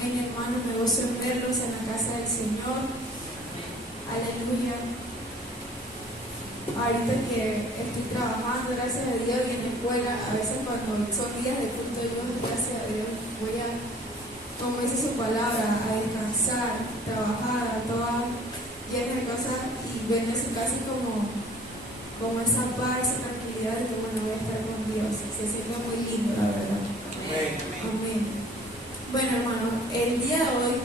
Amén, hermano, me gozo en verlos en la casa del Señor. Aleluya. Ahorita que estoy trabajando, gracias a Dios, y en la escuela, a veces cuando son días de culto, yo, gracias a Dios, voy a, como dice su palabra, a descansar, trabajar, a todas llenas de cosas, y vengo casi como esa paz, esa tranquilidad de que bueno, voy a estar con Dios. Se siente muy lindo, la verdad. Amén. Bueno, hermano, el día de hoy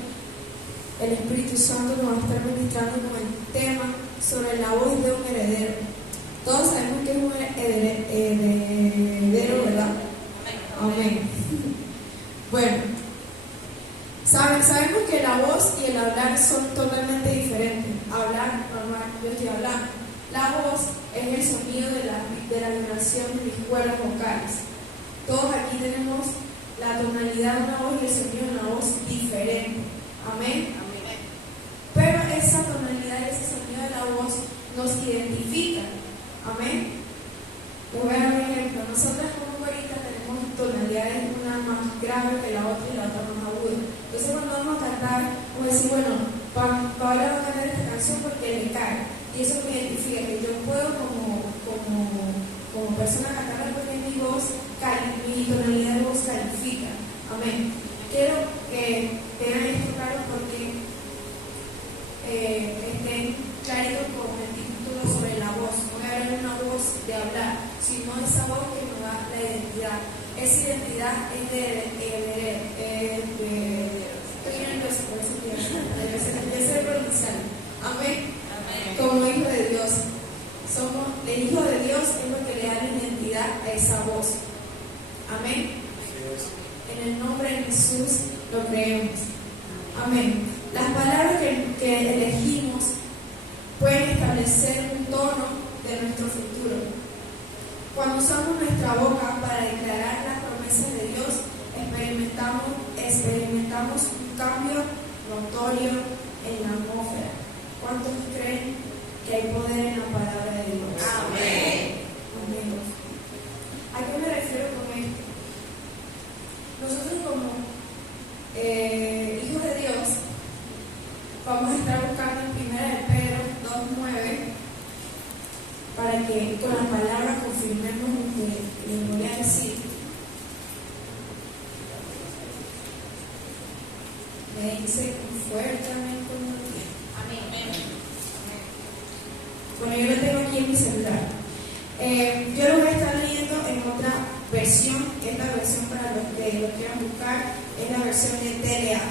el Espíritu Santo nos va a estar ministrando con el tema sobre la voz de un heredero. Todos sabemos que es un heredero, ¿verdad? Amén. Bueno, sabemos que la voz y el hablar son totalmente diferentes. Hablar, normal, yo estoy hablando. La voz es el sonido de la vibración de mis cuerdas vocales. Todos aquí tenemos la tonalidad de una voz y el sonido de una voz diferente. Amén. Pero esa tonalidad y ese sonido de la voz nos identifica. Amén. Les voy a dar un ejemplo. Nosotras como ahorita tenemos tonalidades, una más grave que la otra y la otra más aguda. Entonces cuando vamos a cantar, vamos a decir, bueno, Paola va a cantar esta canción porque le cae. Y eso me identifica, que yo puedo como persona cantarla porque mi voz, mi tonalidad de voz califica. Amén. Quiero que tengan esto claro porque estén claritos con el título sobre la voz. No voy a hablar de una voz de hablar, sino esa voz que nos da la identidad. Esa identidad es de pronunciar. Amén. Como hijo de Dios. El hijo de Dios es lo que le da la identidad a esa voz. Amén. En el nombre de Jesús lo creemos. Amén. Las palabras que elegimos pueden establecer un tono de nuestro futuro. Cuando usamos nuestra boca para declarar las promesas de Dios, experimentamos un cambio notorio en la atmósfera. ¿Cuántos creen que hay poder en la palabra de Dios? Amén. Amén. ¿A qué me refiero con esto? Nosotros como hijos de Dios vamos a estar buscando en 1 Pedro 2:9 para que con la palabra confirmemos lo que les voy a decir. Me dice fuertemente un día. Amén. Bueno, yo lo tengo aquí en mi celular. Yo lo voy a estar leyendo en otra versión, que es la versión para los que lo quieran buscar, es la versión de TLA.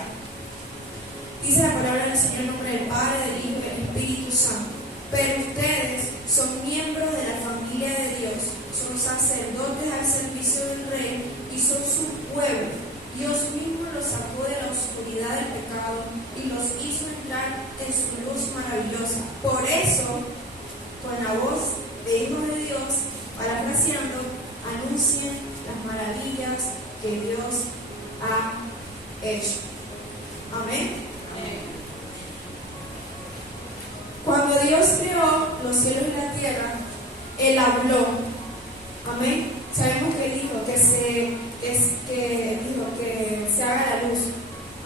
Dice la palabra del Señor en nombre del Padre, del Hijo y del Espíritu Santo. Pero ustedes son miembros de la familia de Dios, son sacerdotes al servicio del Rey y son su pueblo. Dios mismo los sacó de la oscuridad del pecado y los hizo entrar en su luz maravillosa. Por eso, con la voz de hijos de Dios, parafraseando, anuncien las maravillas que Dios ha hecho. Amén. Cuando Dios creó los cielos y la tierra, Él habló. Amén. Sabemos que Él dijo que se haga la luz.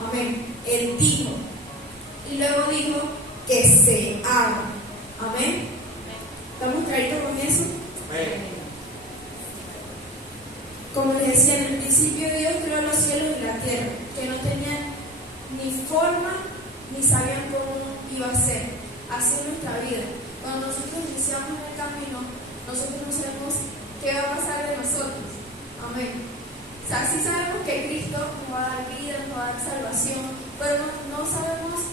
Amén. Él dijo. Y luego dijo que se haga. Amén. ¿Estamos claritos con eso? Amén. Como les decía, en el principio Dios creó los cielos y la tierra, que no tenían ni forma ni sabían cómo iba a ser. Así es nuestra vida. Cuando nosotros iniciamos el camino, nosotros no sabemos qué va a pasar de nosotros. Amén. O sea, sí sabemos que Cristo nos va a dar vida, nos va a dar salvación, pero no sabemos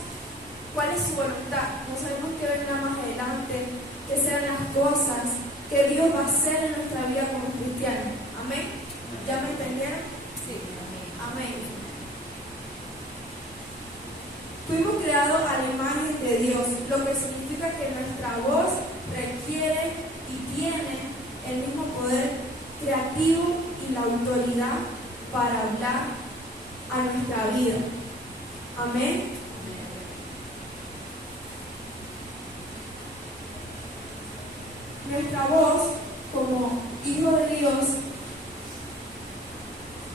cuál es su voluntad. No sabemos qué vendrá más adelante, qué serán las cosas que Dios va a hacer en nuestra vida como cristianos. Amén. ¿Ya me entendieron? Sí. Amén. Fuimos creados a la imagen de Dios, lo que significa que nuestra voz requiere y tiene el mismo poder creativo y la autoridad para hablar a nuestra vida. Amén. Nuestra voz, como hijo de Dios,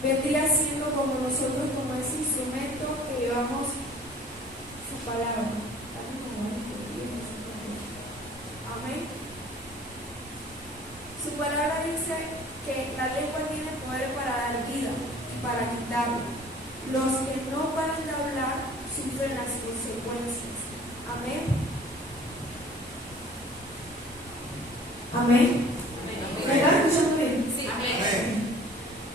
vendría siendo como nosotros, como ese instrumento palabra. Amén. Su palabra dice que la lengua tiene poder para dar vida y para quitarla. Los que no paran de hablar sufren las consecuencias. Amén. Amén. ¿Me están escuchando bien? Sí. Amén.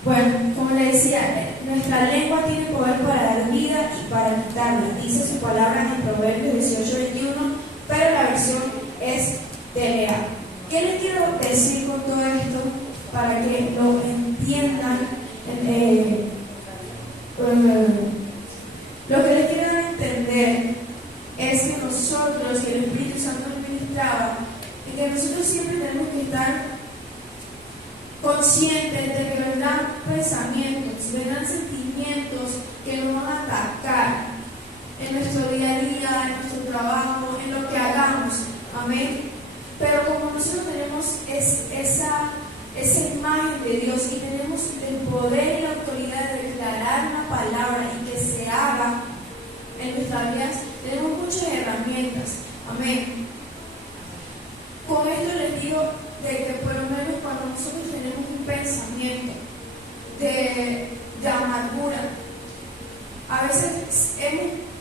Bueno, como le decía, nuestra lengua tiene poder para dar vida y para quitarla. Dice su palabra en Proverbios 18:21, pero la versión es Telea. ¿Qué les quiero decir con todo esto? Para que lo entiendan. Lo que les quiero dar a entender es que nosotros, y el Espíritu Santo nos ministraba, y que nosotros siempre tenemos que estar conscientes de que vendrán pensamientos, vendrán sentimientos que nos van a atacar en nuestro día a día, en nuestro trabajo, en lo que hagamos. Amén. Pero como nosotros tenemos esa imagen de Dios y tenemos el poder y la autoridad de declarar una palabra y que se haga en nuestras vidas, tenemos muchas herramientas. Amén. Con esto les digo de que por lo menos cuando nosotros tenemos un pensamiento de amargura, a veces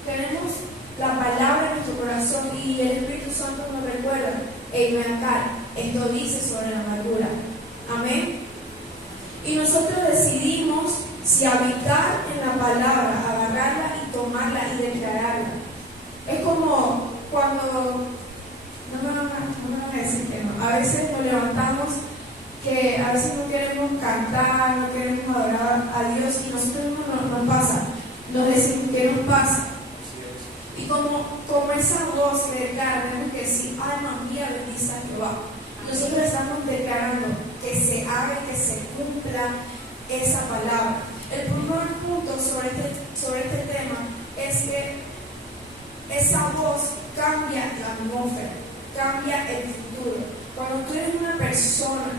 tenemos la palabra en nuestro corazón y el Espíritu Santo nos recuerda: ven acá, esto dice sobre la amargura. Amén. Y nosotros decidimos si habitar en la palabra, agarrarla y tomarla y declararla. Es como cuando, no me van a decir que no, a veces nos levantamos que a veces no queremos cantar, no queremos adorar a Dios y nosotros nos pasa, nos decimos que nos pasa. Y como esa voz que declara, tenemos que decir: alma mía, bendice a Jehová. Nosotros estamos declarando que se haga, que se cumpla esa palabra. El primer punto sobre este tema es que esa voz cambia la atmósfera, cambia el futuro. Cuando tú eres una persona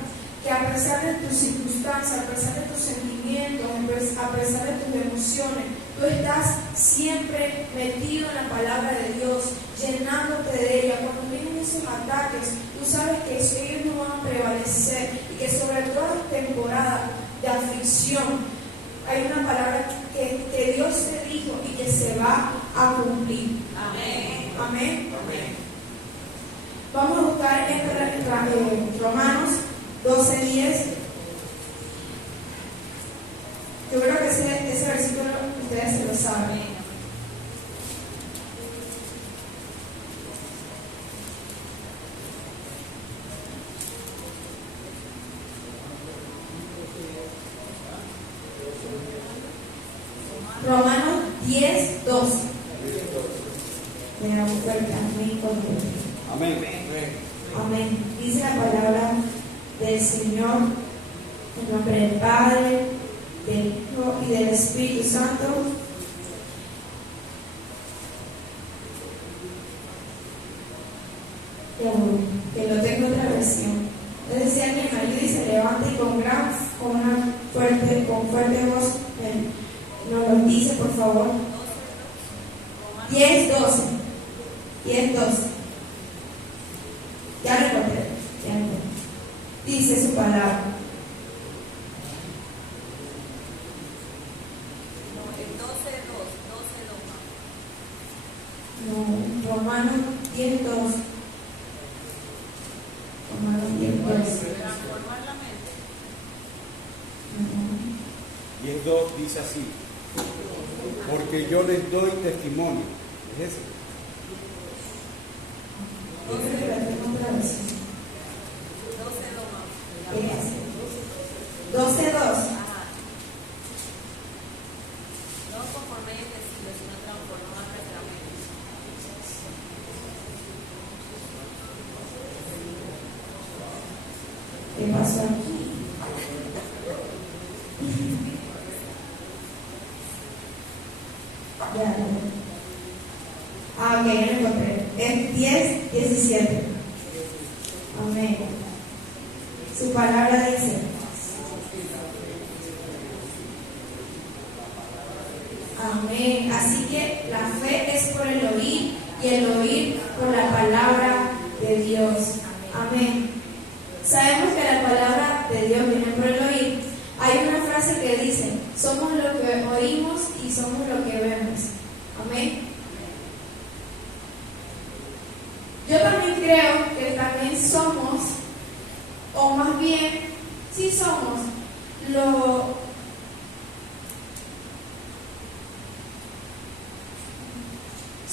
que a pesar de tus circunstancias, a pesar de tus sentimientos, a pesar de tus emociones, tú estás siempre metido en la palabra de Dios, llenándote de ella. Cuando vienen esos ataques, tú sabes que ellos no van a prevalecer y que sobre toda temporada de aflicción hay una palabra que Dios te dijo y que se va a cumplir. Amén. Amén. Amén. Vamos a buscar en Romanos 12:10. Yo creo que ese versículo ustedes se lo saben. Romanos 10:12. Amén. Amén. Dice la palabra del Señor en nombre del Padre, del Hijo y del Espíritu Santo. Que lo tengo otra versión. Entonces, si alguien me ayuda y se levanta y con fuerte voz nos lo dice, por favor. 10:12. Ya lo encontré. Dice su palabra. No, Romanos 10:2. Romanos 10:2. Transformar la mente. 10:2 dice así: porque yo les doy testimonio. ¿Es ese? 12:2. No conforméis el siglo, sino transformad nuestra mente. ¿Qué pasó aquí? Ok, ya lo encontré. Es 10:17. Amén. Su palabra dice: Amén. Así que la fe es por el oír y el oír por la palabra de Dios. Amén. Sabemos que la palabra de Dios viene por el oír. Hay una frase que dice: somos lo que oímos y somos lo que vemos. Amén. Yo también creo que también somos, o más bien, sí somos,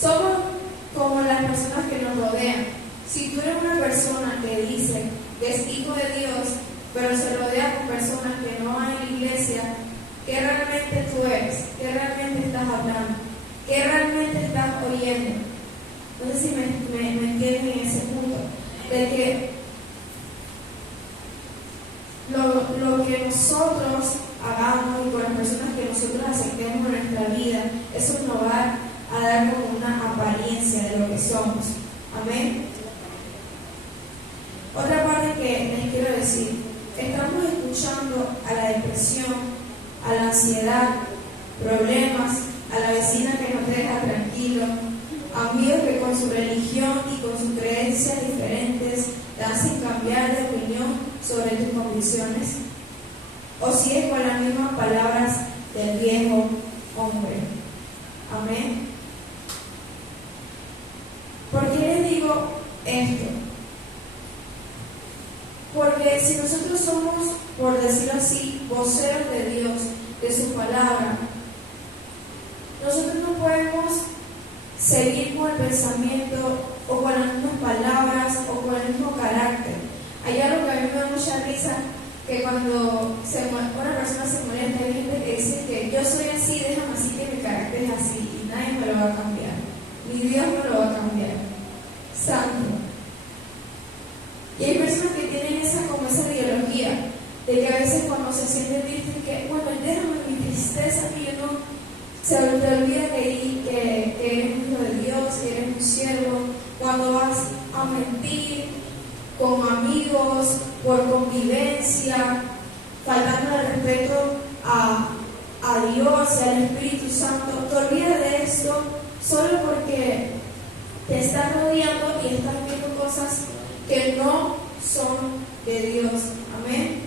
somos como las personas que nos rodean. Si tú eres una persona que dice que es hijo de Dios, pero se rodea con personas que no van a la iglesia, ¿qué realmente tú eres? ¿Qué realmente estás hablando? ¿Qué realmente estás oyendo? No sé si me entienden en ese punto, de que lo que nosotros hagamos y con las personas que nosotros aceptemos en nuestra vida, eso nos va a dar como una apariencia de lo que somos. Amén. Otra parte que les quiero decir: estamos escuchando a la depresión, a la ansiedad, problemas, a la vecina que no te deja tranquilo, amigos que con su religión y con sus creencias diferentes te hacen cambiar de opinión sobre tus convicciones, o sigues con las mismas palabras del viejo hombre. Amén. ¿Por qué les digo esto? Porque si nosotros somos, por decirlo así, voceros de Dios, de su palabra, nosotros no podemos seguir con el pensamiento o con las mismas palabras o con el mismo carácter. Hay algo que a mí me da mucha risa, que cuando una persona se molesta, hay gente que dice que yo soy así, déjame así, que mi carácter es así y nadie me lo va a cambiar, ni Dios me lo va a cambiar. Santo. Y hay personas que tienen esa ideología de que a veces cuando se sienten tristes, que bueno, déjame mi tristeza, que yo no, se te olvida que eres un hijo de Dios, que eres un siervo. Cuando vas a mentir con amigos, por convivencia, faltando el respeto a Dios y al Espíritu Santo, te olvidas de esto solo porque te estás rodeando y estás viendo cosas que no son de Dios. Amén.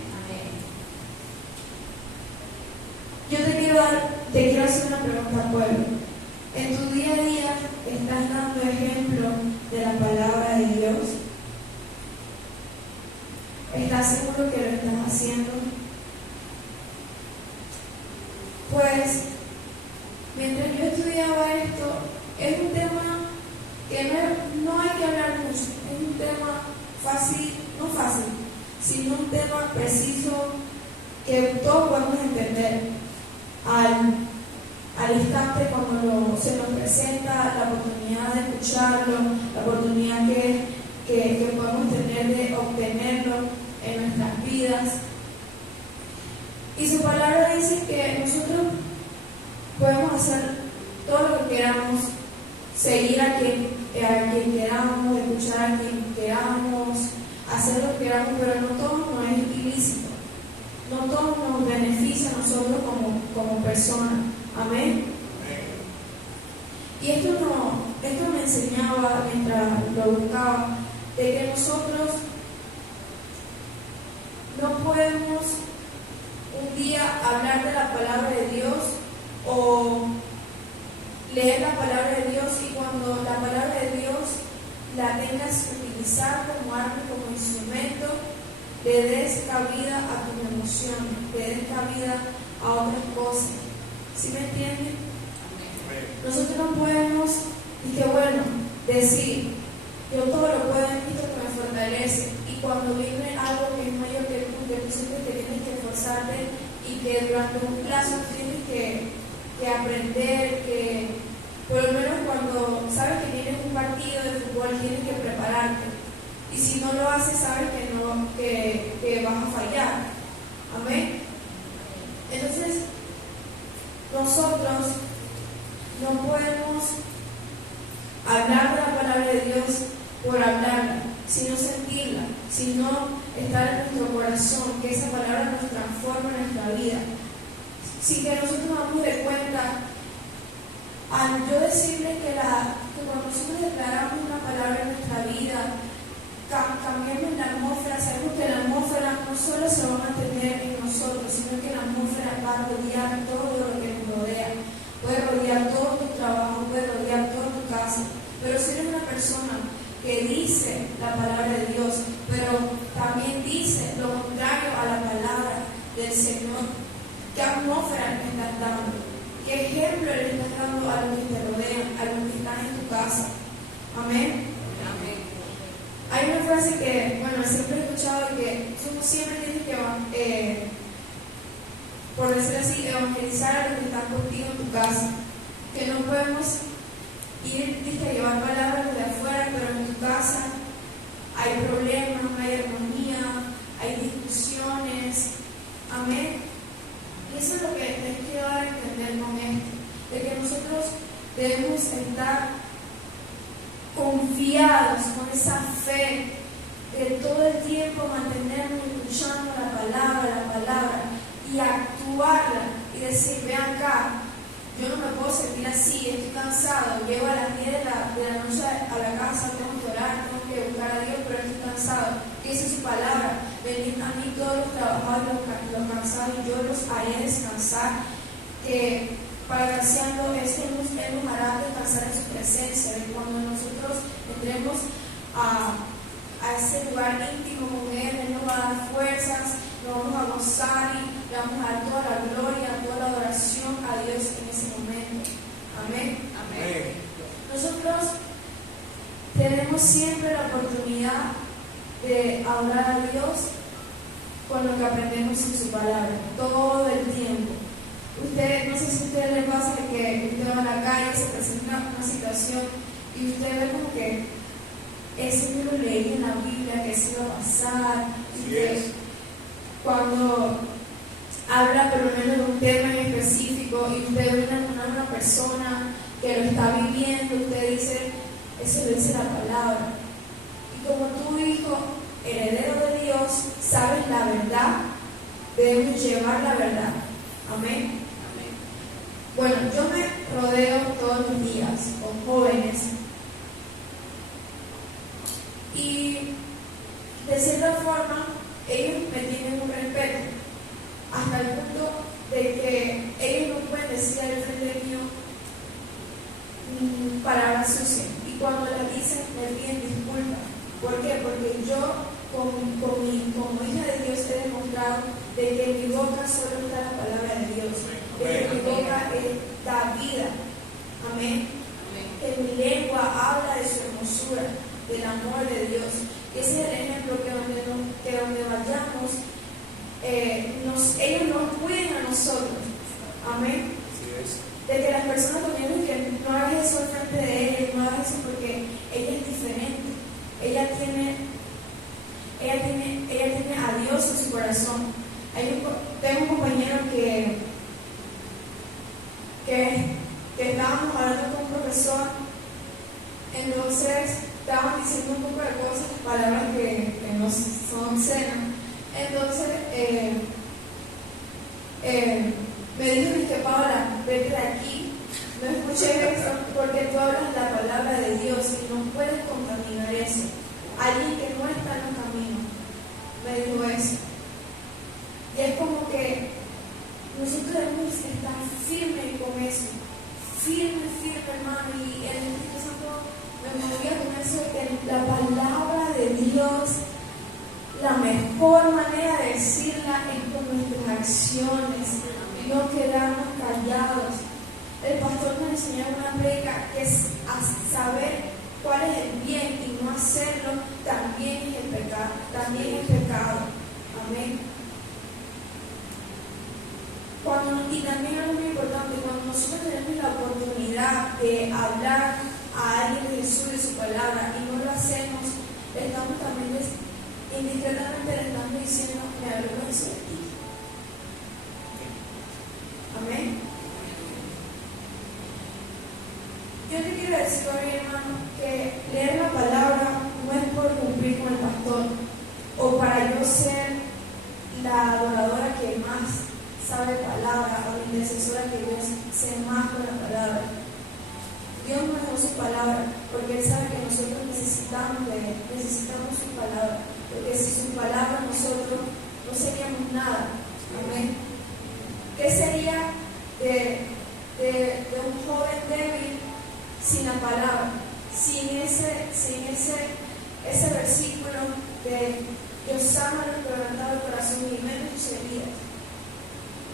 Yo te quiero hacer una pregunta, pueblo. En tu día a día, ¿estás dando ejemplo de la palabra de Dios? ¿Estás seguro que lo estás haciendo? Pues, mientras yo estudiaba esto, es un tema que no hay que hablar mucho. Es un tema fácil, no fácil, sino un tema preciso que todos podemos entender al instante cuando se nos presenta la oportunidad de escucharlo, la oportunidad que podemos tener de obtenerlo en nuestras vidas. Y su palabra dice que nosotros podemos hacer todo lo que queramos, seguir a quien queramos, escuchar a quien queramos, hacer lo que queramos, pero no todo nos es ilícito. No todo nos beneficia a nosotros como personas. Amén. Y esto me enseñaba mientras lo buscaba, de que nosotros no podemos un día hablar de la palabra de Dios o leer la palabra de Dios y cuando la palabra de Dios la tengas que utilizar como arma, como instrumento, le des cabida a tus emociones, le des cabida a otras cosas. ¿Sí me entienden? Nosotros no podemos, y qué bueno, decir, yo todo lo puedo en Cristo que me fortalece, y cuando viene algo que es mayor que tú siempre te tienes que esforzarte y que durante un plazo tienes que aprender, que por lo menos cuando sabes que tienes un partido de fútbol tienes que prepararte. Y si no lo haces, sabes que vas a fallar. Amén. Entonces, nosotros no podemos hablar de la palabra de Dios por hablarla, sino sentirla, sino estar en nuestro corazón, que esa palabra nos transforma en nuestra vida. Sin que nosotros nos damos de cuenta, al yo decirles que cuando nosotros declaramos una palabra en nuestra vida, cambiamos la atmósfera, sabemos que la atmósfera no solo se va a mantener en nosotros, sino que la atmósfera va a rodear todo lo que nos rodea. Puede rodear todo tu trabajo, puede rodear toda tu casa, pero si eres una persona que dice la palabra de Dios, pero también dice lo contrario a la palabra del Señor, ¿qué atmósfera le estás dando? ¿Qué ejemplo le estás dando a los que te rodean, a los que están en tu casa? Amén. Amén. Hay una frase que, bueno, siempre he escuchado que tú siempre tienes que, por decirlo así, evangelizar a los que están contigo en tu casa. Que no podemos ir, a llevar palabras de afuera, pero en tu casa hay problemas, hay armonía, hay discusiones. Amén. Y eso es lo que les quiero dar a entender con esto, de que nosotros debemos estar confiados con esa fe, de todo el tiempo mantenernos escuchando la palabra y actuarla y decir, ve acá, yo no me puedo sentir así, estoy cansado, llego a las 10 de la noche a la casa, tengo que orar, tengo que buscar a Dios, pero estoy cansado. Dice su palabra, venid a mí todos los trabajadores, los cansados, y yo los haré descansar, que parafraseando es que Él nos hará descansar en su presencia, de cuando nosotros entremos a ese lugar íntimo con Él nos va a dar fuerzas, nos vamos a gozar y le vamos a dar toda la gloria, toda la adoración a Dios en ese momento. Amén. Amén. Nosotros tenemos siempre la oportunidad de hablar a Dios con lo que aprendemos en su palabra, todo el tiempo. No sé si a usted le pasa que usted va a la calle, se presenta una situación y usted ve como que eso yo lo leí en la Biblia, que eso iba a pasar, y que cuando habla por lo menos de un tema en específico y usted ve a una persona que lo está viviendo, usted dice, eso lo dice la palabra. Y como tu hijo, heredero de Dios, sabes la verdad, debemos llevar la verdad. Amén. Bueno, yo me rodeo todos los días con jóvenes y de cierta forma ellos me tienen un respeto hasta el punto de que ellos no pueden decir al frente mío palabras sucias y cuando las dicen me piden disculpas. ¿Por qué? Porque yo como hija de Dios he demostrado de que en mi boca solo está la palabra de Dios. En mi boca da vida. Amén. En mi lengua habla de su hermosura, del amor de Dios. Ese es el ejemplo que donde vayamos, ellos nos cuiden a nosotros. Amén. De que las personas también que no hagas eso al frente de ella, no hagas eso porque ella es diferente. Ella tiene a Dios en su corazón. Tengo un compañero que estábamos hablando con un profesor, entonces estaban diciendo un poco de cosas, palabras que no son obscenas. Entonces me dijo que Paula, vete de aquí, no escuché eso porque tú hablas la palabra de Dios y no puedes contaminar eso. Alguien que no está en el camino me dijo eso. Y es como que nosotros debemos estar firmes con eso. Firme, hermano. Y el Espíritu Santo me movía con eso, que la palabra de Dios, la mejor manera de decirla es con nuestras acciones, no quedarnos callados. El pastor nos enseñó una predica que es saber cuál es el bien y no hacerlo, también es el pecado, Amén. Y también algo muy importante, cuando nosotros tenemos la oportunidad de hablar a alguien de Jesús y su palabra y no lo hacemos, estamos también indiscretamente le estamos diciendo, me avergüenzo de ti. Amén. Yo te quiero decir hoy, hermano, que leer la palabra no es por cumplir con el pastor o para yo ser la adoradora que más sabe palabra o la intercesora que Dios sé más con la palabra. escuchamos su palabra, porque Él sabe que nosotros necesitamos de Él, necesitamos su palabra, porque sin su palabra nosotros no seríamos nada. Amén. ¿Qué sería de un joven débil sin la palabra? Sin ese versículo de Dios sana los quebrantados de corazón y limpia sus heridas.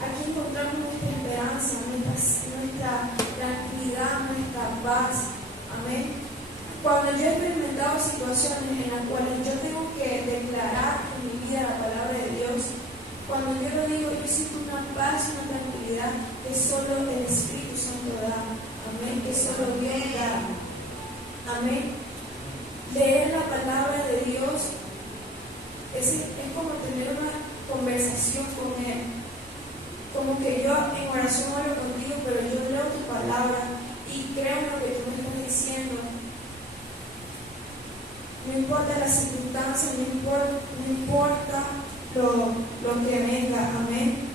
Aquí encontramos nuestra esperanza, nuestra tranquilidad, nuestra paz. Amén. Cuando yo he experimentado situaciones en las cuales yo tengo que declarar en mi vida la palabra de Dios, cuando yo lo digo, yo siento una paz, una tranquilidad que solo el Espíritu Santo da. Amén. Que solo Dios da. Amén. Leer la palabra de Dios es como tener una conversación con Él. Como que yo en oración hablo contigo, pero yo leo tu palabra y creo en lo que tú me estás diciendo. No importa las circunstancias, no importa lo que venga. Amén.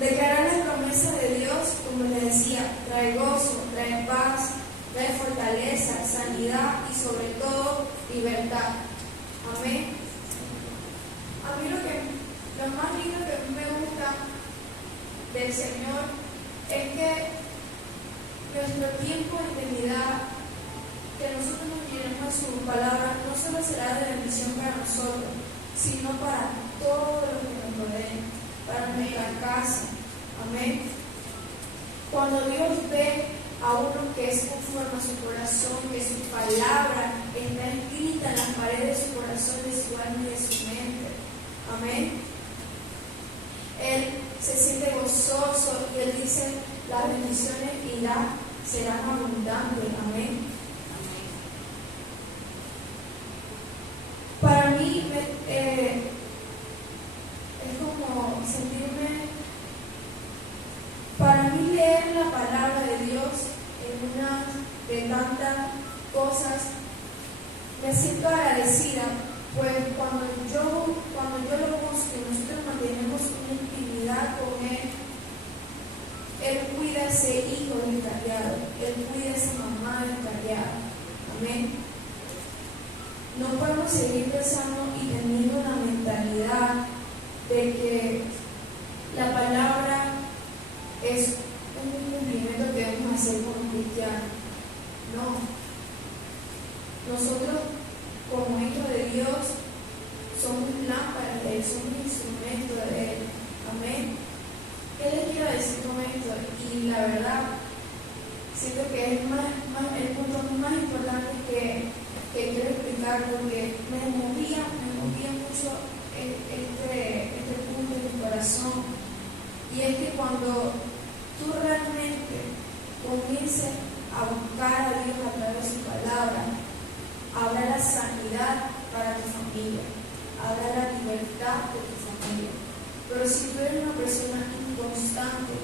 Declarar las promesas de Dios, como les decía, trae gozo, trae paz, trae fortaleza, sanidad y sobre todo libertad. Amén. A mí lo más lindo que me gusta del Señor es que nuestro tiempo de intimidad, que nosotros nos llenemos de su palabra, no solo será de bendición para nosotros, sino para todos los que nos rodeen, para nuestra casa. Amén. Cuando Dios ve a uno que es conforme a su corazón, que su palabra está escrita en las paredes de su corazón, de su alma y de su mente. Amén. Él se siente gozoso y Él dice, las bendiciones que irá serán abundantes. Amén. Para mí es como sentirme, para mí leer la palabra de Dios en una de tantas cosas, me siento agradecida, pues cuando yo lo busco y nosotros mantenemos una intimidad con Él cuida a ese hijo descarriado, Él cuida a esa mamá descarriada. Amén. No podemos seguir pensando y teniendo una mentalidad de que la palabra es un cumplimiento que debemos hacer como cristianos. No. Nosotros, como hijos de Dios, somos lámparas de Él, somos instrumentos de Él. Amén. ¿Qué les quiero decir con esto? Y la verdad, siento que es el punto más importante que quiero explicar, porque me movía mucho este punto en mi corazón. Y es que cuando tú realmente comiences a buscar a Dios a través de su palabra, habrá la sanidad para tu familia, habrá la libertad de tu familia. Pero si tú eres una persona inconstante,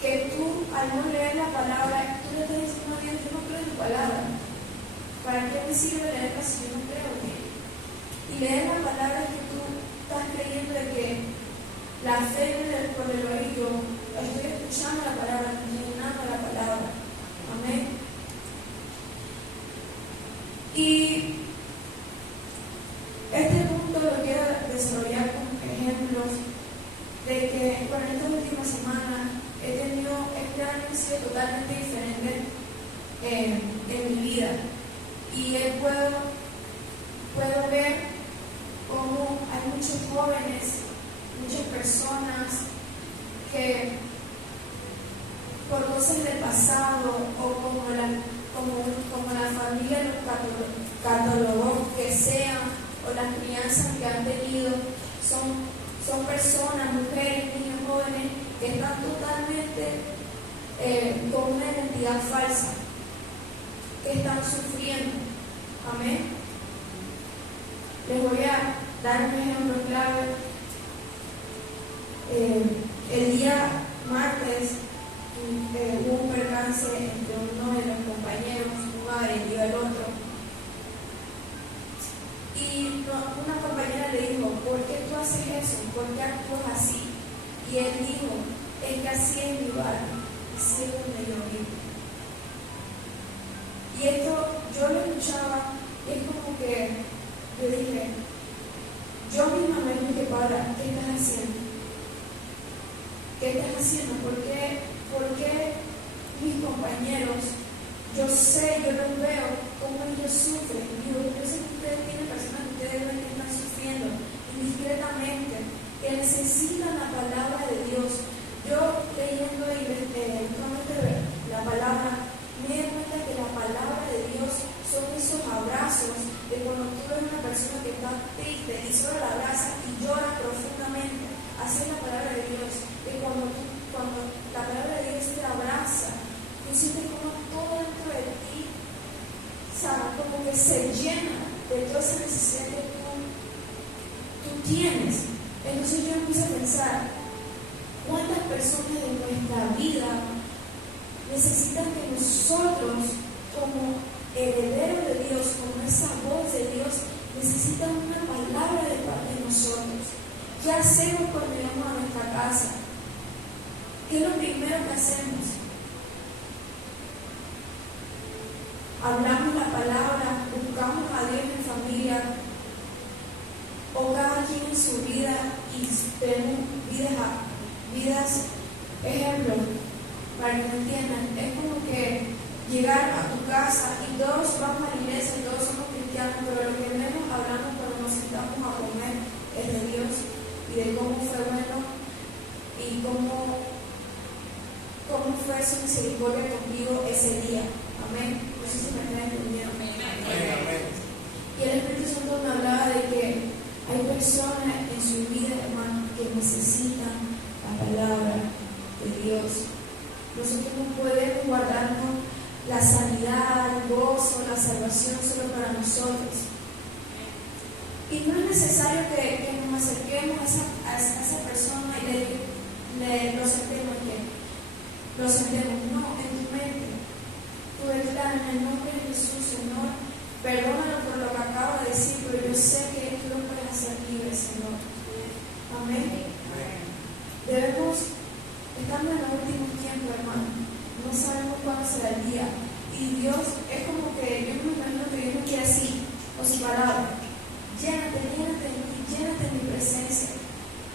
que tú al no leer la palabra, tú le estás diciendo a Dios, yo no creo en tu palabra. ¿Para qué me sirve leerla si yo no creo en ella? Y leer la palabra es que tú estás creyendo de que la fe viene por el oído. Estoy escuchando la palabra, estoy llenando la palabra. Amén. Y este punto lo quiero desarrollar con ejemplos de que con estas últimas semanas este año ha sido totalmente diferente en mi vida. Y puedo ver cómo hay muchos jóvenes, muchas personas que por cosas del pasado o como la familia los catalogó que sean, o las crianzas que han tenido, son personas, mujeres, niños, jóvenes que están totalmente con una identidad falsa, que están sufriendo. Amén. Les voy a dar un ejemplo clave. El día martes hubo un percance entre uno de los compañeros, uno agredió al otro. Y una compañera le dijo, ¿por qué tú haces eso? ¿Por qué actúas así? Y él dijo, es que así es mi barrio. así es donde yo vivo. Y esto yo lo escuchaba, y es como que yo dije, yo misma me dije, Padre, ¿qué estás haciendo? ¿Qué estás haciendo? ¿Por qué mis compañeros, yo sé, yo los veo, cómo ellos sufren? Digo, yo sé que ustedes tienen personas que ustedes ven que están sufriendo indiscretamente, que necesitan la palabra de Dios. Yo leyendo la palabra, me di cuenta que la palabra de Dios son esos abrazos de cuando tú ves una persona que está triste y solo la abraza y llora profundamente. Así es la palabra de Dios, que cuando la palabra de Dios te abraza, tú sientes como todo dentro de ti, ¿sabes? Como que se llena de toda esa necesidad que tú tienes. Entonces yo empiezo a pensar, ¿cuántas personas de nuestra vida necesitan que nosotros, como herederos de Dios, como esa voz de Dios, necesitan una palabra de parte de nosotros? ¿Qué hacemos cuando llegamos a nuestra casa? ¿Qué es lo primero que hacemos? Hablamos la palabra, buscamos a Dios en familia, o cada quien en su vida y tenemos vidas, ejemplo, para que me entiendan, es como que llegar a tu casa y todos vamos a la iglesia y todos somos cristianos, pero lo que menos hablamos cuando nos sentamos a comer es de Dios y de cómo fue bueno y cómo fue su misericordia contigo ese día. Amén. No sé si me están entendiendo. Amén. Y el Espíritu Santo me hablaba de que hay personas en su vida, hermano, que necesitan la palabra de Dios. Nosotros no podemos guardarnos la sanidad, el gozo, la salvación solo para nosotros. Y no es necesario que nos acerquemos a esa persona y lo sentemos no, en tu mente. Tú declaras en el nombre de Jesús, Señor, perdónalo por lo que acabo de decir, pero yo sé que tú lo puedes hacer libre, Señor. Amén. Debemos, estando en los últimos tiempos, hermano, no sabemos cuándo será el día. Y Dios es como que yo me imagino que Dios me quiere así, con su palabra. Llénate de mi presencia,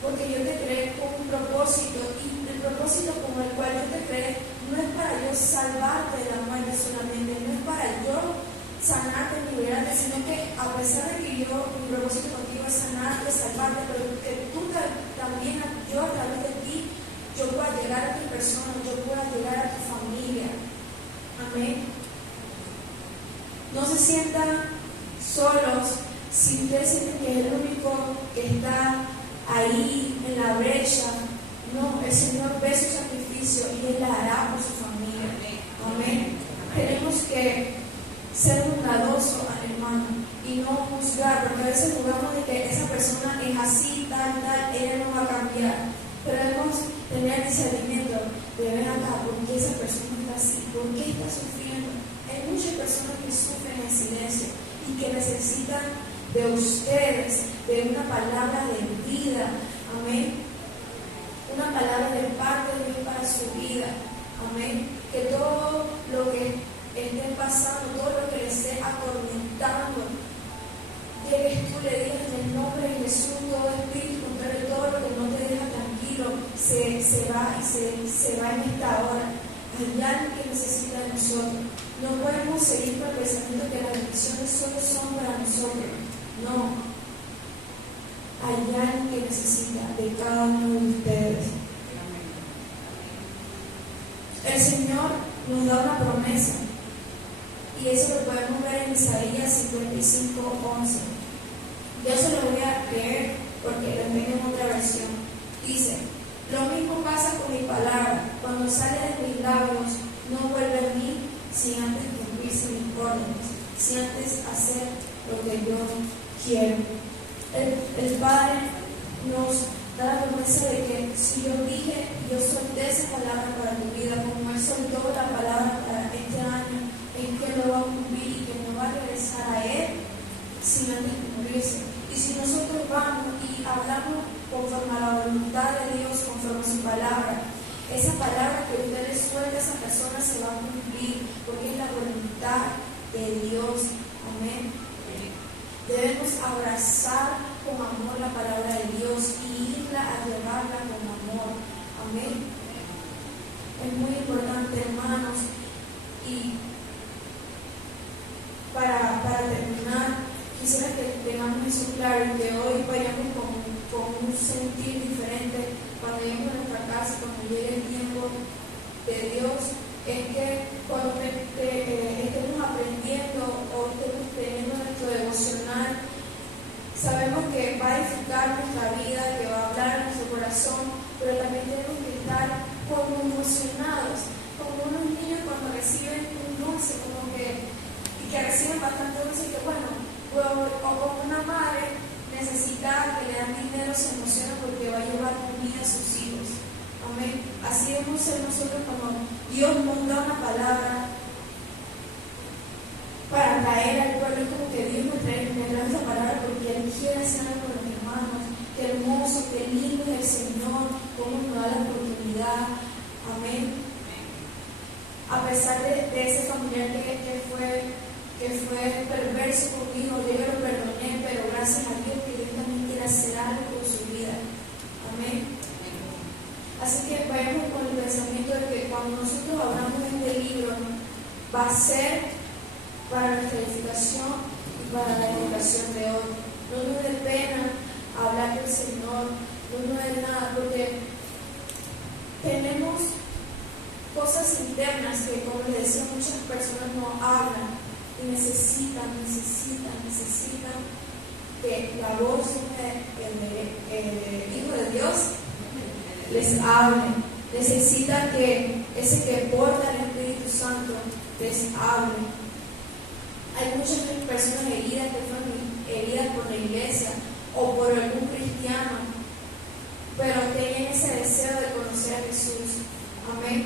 porque yo te creé con un propósito, y el propósito con el cual yo te creé no es para yo salvarte de la muerte solamente, no es para yo sanarte, liberarte, sino que a pesar de que mi propósito contigo es sanarte, salvarte, pero que tú también, yo a través de ti, yo pueda llegar a tu persona, yo pueda llegar a tu familia. Amén. No se sientan solos si ustedes sienten que es el único que está ahí en la brecha. No, el Señor ve su sacrificio y Él la hará por su familia. Amén. Tenemos que ser bondadosos al hermano y no juzgar, porque a veces juzgamos de que esa persona es así, tal, ella no va a cambiar. Pero debemos tener discernimiento de ver acá, ¿por qué esa persona está así? ¿Por qué está sufriendo? Hay muchas personas que sufren en silencio y que necesitan de ustedes, de una palabra de vida. Amén. Una palabra de parte de Dios para su vida. Amén. Que todo lo que estén pasando, todo lo que les esté atormentando, llegues tú, le digas en el nombre de Jesús, todo espíritu contrario, todo lo que no te deja tranquilo, se va en esta hora. Hay alguien que necesita de nosotros. No podemos seguir con el pensamiento que las bendiciones solo son para nosotros. No. Hay alguien que necesita de cada uno de ustedes. El Señor nos da una promesa. Y eso lo podemos ver en Isaías 55:11. Yo se lo voy a leer porque lo tengo en otra versión. Dice: lo mismo pasa con mi palabra. Cuando sale de mis labios, no vuelve a mí sin antes cumplirse mis órdenes, sin antes hacer lo que yo quiero. El Padre nos da la promesa de que si yo dije, yo solté esa palabra para tu vida, como Él soltó la palabra para este año, es que lo va a cumplir y que no va a regresar a Él sin antes cumplirse. Y si nosotros vamos y hablamos conforme a la voluntad de Dios, conforme a su palabra, esa palabra palabra que usted le suelta a esa persona se va a cumplir, porque es la voluntad de Dios. Amén. Debemos abrazar con amor la palabra de Dios y irla a llevarla con amor. Amén. Es muy importante, hermanos. Y para terminar, quisiera que tengamos eso claro y que hoy vayamos con un sentir diferente cuando lleguemos a nuestra casa, cuando llegue el tiempo de Dios. Es que cuando estemos aprendiendo o estemos teniendo nuestro devocional, sabemos que va a edificar nuestra vida, que va a hablar a nuestro corazón, pero también tenemos que estar como emocionados, como unos niños cuando reciben un dulce, y que reciben bastante dulce y que bueno, o como una madre necesita que le dan dinero, se emociona porque va a llevar comida a sus hijos. Amén. Así debemos ser nosotros cuando Dios nos da una palabra para traer al pueblo. Es como que Dios me trae esa palabra porque Él quiere hacer algo con los hermanos. Qué hermoso, qué lindo es el Señor, cómo nos da la oportunidad. Amén. A pesar de ese familiar que fue perverso conmigo, yo lo perdoné, pero gracias a Dios que Dios también quiere hacer algo con su vida. Amén. Así que vayamos con el pensamiento de que cuando nosotros hablamos de este libro, va a ser para nuestra edificación y para la educación de hoy. No nos dé pena hablar del Señor, no nos dé nada, porque tenemos cosas internas que, como les decía, muchas personas no hablan y necesitan que la voz del Hijo de Dios les hable. Necesitan que ese que porta el Espíritu Santo les hable. Hay muchas personas heridas que fueron heridas por la iglesia o por algún cristiano, pero tienen ese deseo de conocer a Jesús. Amén.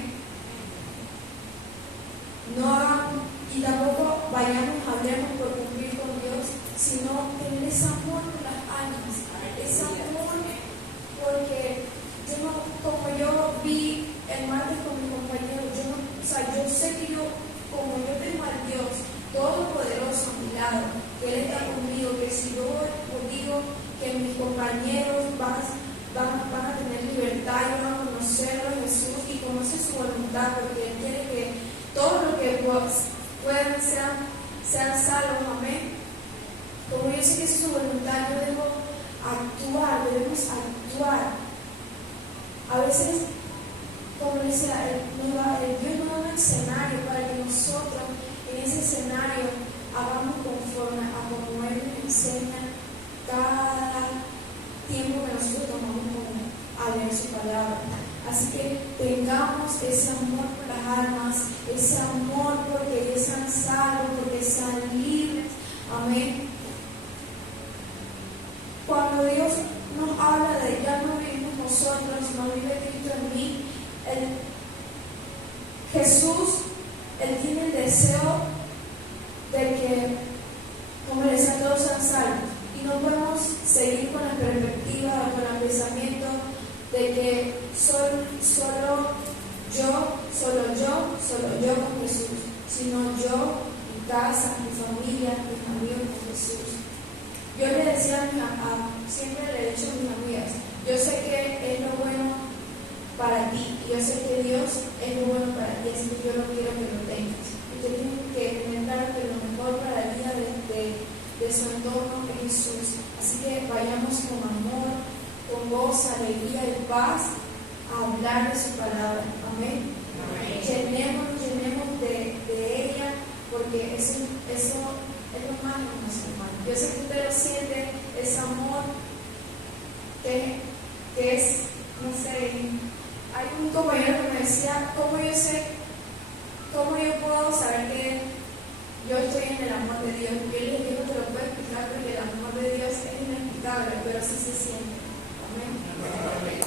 No hagan, y tampoco vayamos a hablarnos por cumplir con Dios, sino tener ese amor por las almas, ese amor, porque como yo vi el martes con mi compañero, yo sé que como yo tengo al Dios Todopoderoso a mi lado, que Él está conmigo, que si yo digo que mis compañeros van a tener libertad y van a conocerlo a Jesús y conocer su voluntad, porque Él quiere que todos los que puedan sean salvos. Amén. Como yo sé que es su voluntad, yo debemos actuar. A veces, como decía, Dios nos da un escenario para que nosotros en ese escenario hagamos conforme a como Él nos enseña cada tiempo que nosotros tomamos a leer su palabra. Así que tengamos ese amor por las almas, ese amor porque ellos sean salvos, porque sean libres. Amén. Cuando Dios nos habla de ya no vivimos nosotros, no vive Cristo en mí, Jesús, Él tiene el deseo de que, como le decía, todos sean salvos. Y no podemos seguir con la perspectiva o con el pensamiento de que solo yo con Jesús, sino yo, mi casa, mi familia, mis amigos con Jesús. Yo le decía siempre le he dicho a mis amigas, yo sé que es lo bueno para ti, y yo sé que Dios es lo bueno para ti, así que yo no quiero que lo tengas. Usted tiene que tener claro que lo mejor para la vida de su entorno es Jesús. Así que vayamos con amor, con gozo, alegría y paz a hablar de su palabra. Amén. Llenemos de ella, porque eso es lo más hermoso, hermano. Yo sé que usted lo siente, ese amor que es, no sé, hay un compañero que me decía, ¿cómo yo puedo saber que yo estoy en el amor de Dios? Y él le dijo, te lo puedo explicar porque el amor de Dios es inexplicable, pero sí se siente. Amén.